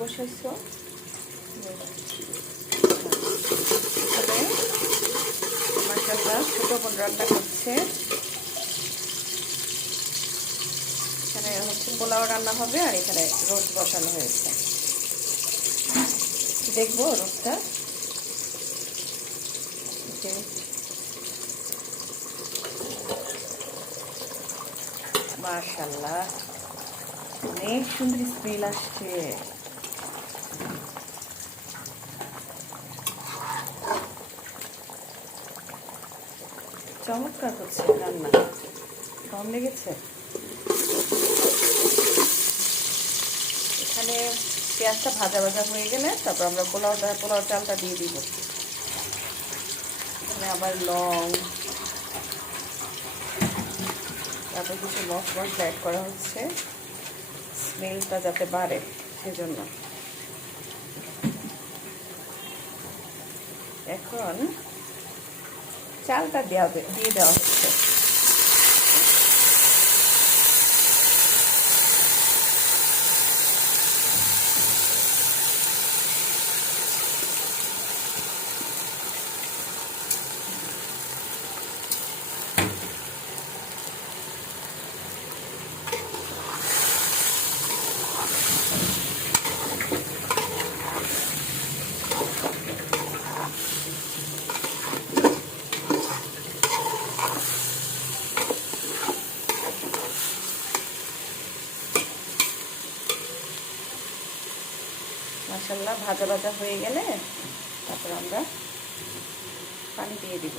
বসাইছো? মাশাআল্লাহ ছোট বোন রান্না করছে। এখানে হচ্ছে পোলাও রান্না হবে আর এখানে রোস্ট বসানো হয়েছে। দেখবো রোস্টটা। মাশাআল্লাহ অনেক সুন্দর স্মেল আসছে। চমৎকার হচ্ছে রান্না। কম লেগেছে? এখানে পেঁয়াজটা ভাজা ভাজা হয়ে গেলে তারপর আমরা পোলাও চালটা দিয়ে দিব। এখানে আবার লং, তারপর কিছু মশলা অ্যাড করা হচ্ছে স্মেলটা যাতে বাড়ে সেজন্য। এখন চালটা দিয়ে দেওয়া হচ্ছে। মাশাআল্লাহ ভাজা ভাজা হয়ে গেলে তারপর আমরা পানি দিয়ে দিব।